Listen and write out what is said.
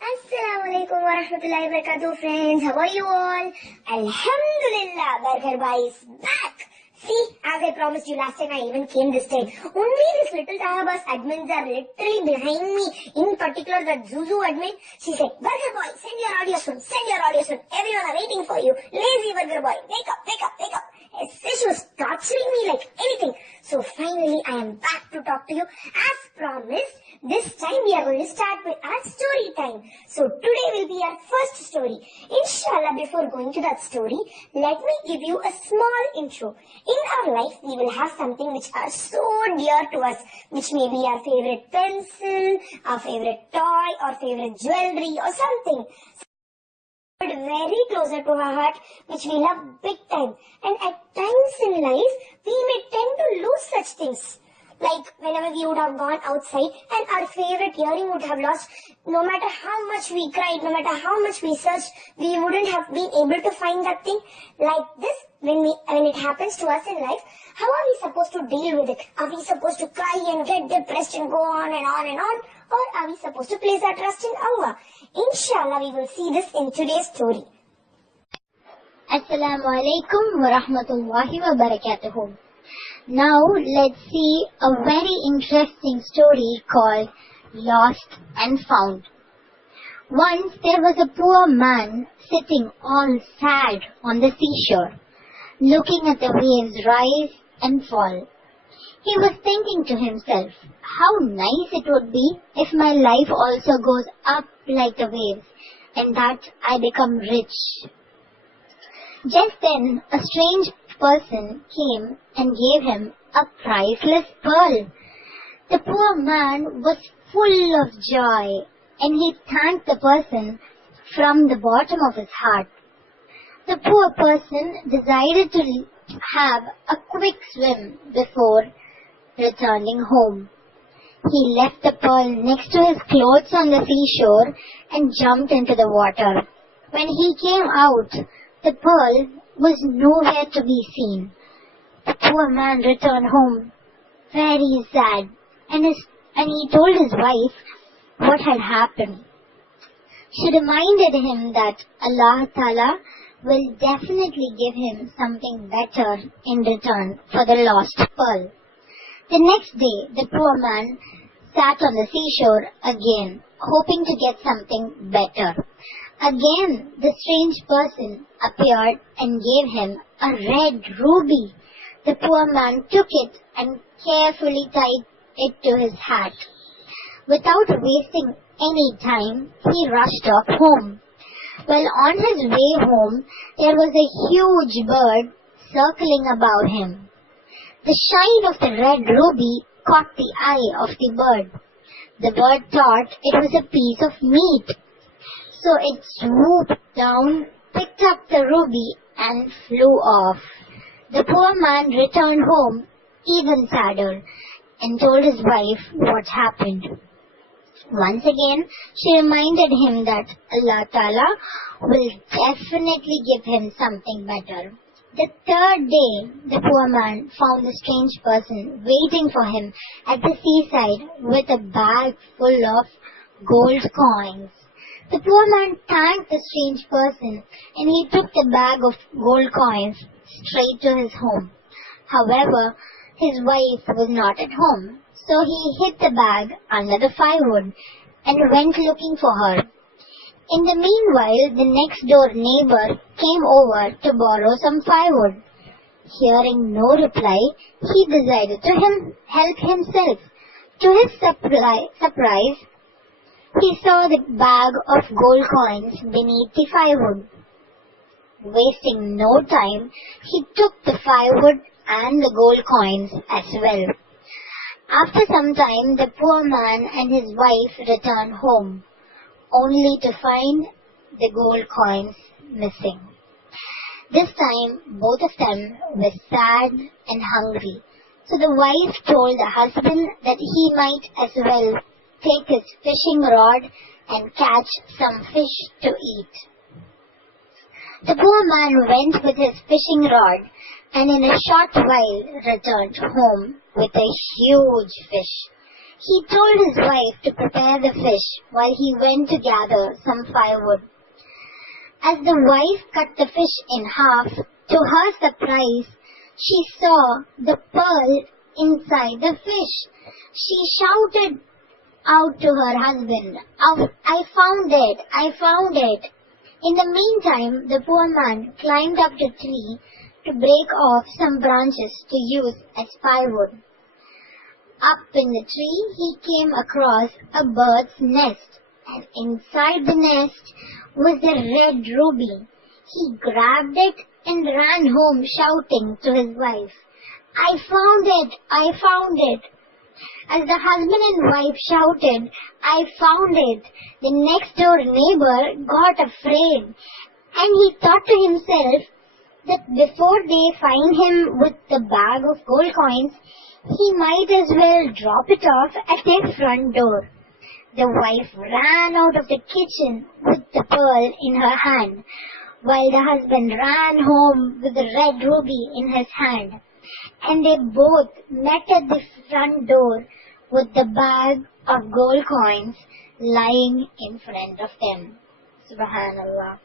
Assalamualaikum warahmatullahi wabarakatuh, friends. How are you all? Alhamdulillah, Burger Boy is back. See, as I promised you last time, I even came this time. Only this little Tahabas admins are literally behind me. In particular, that Zuzu admin. She said, Burger Boy, send your audio soon. Send your audio soon. Everyone are waiting for you. Lazy Burger Boy, wake up, wake up, wake up. She was torturing me like anything. So finally, I am back to talk to you. As promised, this time we are going to start with our story time. So today will be our first story. Inshallah, before going to that story, let me give you a small intro. In our life, we will have something which are so dear to us, which may be our favorite pencil, our favorite toy, or favorite jewelry, or something. Very closer to our heart, which we love big time. And at times in life, we may tend to lose such things. Like whenever we would have gone outside and our favorite earring would have lost, no matter how much we cried, no matter how much we searched, we wouldn't have been able to find that thing. Like this, when it happens to us in life, how are we supposed to deal with it? Are we supposed to cry and get depressed and go on and on and on? Or are we supposed to place our trust in Allah? Inshallah, we will see this in today's story. Assalamu alaikum wa rahmatullahi wa barakatuhu. Now let's see a very interesting story called Lost and Found. Once there was a poor man sitting all sad on the seashore, looking at the waves rise and fall. He was thinking to himself, how nice it would be if my life also goes up like the waves and that I become rich. Just then a strange person came and gave him a priceless pearl. The poor man was full of joy and he thanked the person from the bottom of his heart. The poor person decided to have a quick swim before returning home. He left the pearl next to his clothes on the seashore and jumped into the water. When he came out, the pearl was nowhere to be seen. The poor man returned home very sad and he told his wife what had happened. She reminded him that Allah Ta'ala will definitely give him something better in return for the lost pearl. The next day, the poor man sat on the seashore again, hoping to get something better. Again, the strange person appeared and gave him a red ruby. The poor man took it and carefully tied it to his hat. Without wasting any time, he rushed off home. Well, on his way home, there was a huge bird circling above him. The shine of the red ruby caught the eye of the bird. The bird thought it was a piece of meat. So it swooped down, picked up the ruby and flew off. The poor man returned home even sadder and told his wife what happened. Once again, she reminded him that Allah Ta'ala will definitely give him something better. The third day, the poor man found the strange person waiting for him at the seaside with a bag full of gold coins. The poor man thanked the strange person and he took the bag of gold coins straight to his home. However, his wife was not at home, so he hid the bag under the firewood and went looking for her. In the meanwhile, the next door neighbor came over to borrow some firewood. Hearing no reply, he decided to help himself. To his surprise, he saw the bag of gold coins beneath the firewood. Wasting no time, he took the firewood and the gold coins as well. After some time, the poor man and his wife returned home, only to find the gold coins missing. This time, both of them were sad and hungry. So the wife told the husband that he might as well take his fishing rod and catch some fish to eat. The poor man went with his fishing rod and in a short while returned home with a huge fish. He told his wife to prepare the fish while he went to gather some firewood. As the wife cut the fish in half, to her surprise, she saw the pearl inside the fish. She shouted out to her husband, I found it! I found it! In the meantime, the poor man climbed up the tree to break off some branches to use as firewood. Up in the tree, he came across a bird's nest, and inside the nest was the red ruby. He grabbed it and ran home shouting to his wife, I found it! I found it! As the husband and wife shouted, I found it, the next door neighbor got afraid, and he thought to himself that before they find him with the bag of gold coins, he might as well drop it off at their front door. The wife ran out of the kitchen with the pearl in her hand, while the husband ran home with the red ruby in his hand. And they both met at the front door with the bag of gold coins lying in front of them. Subhanallah.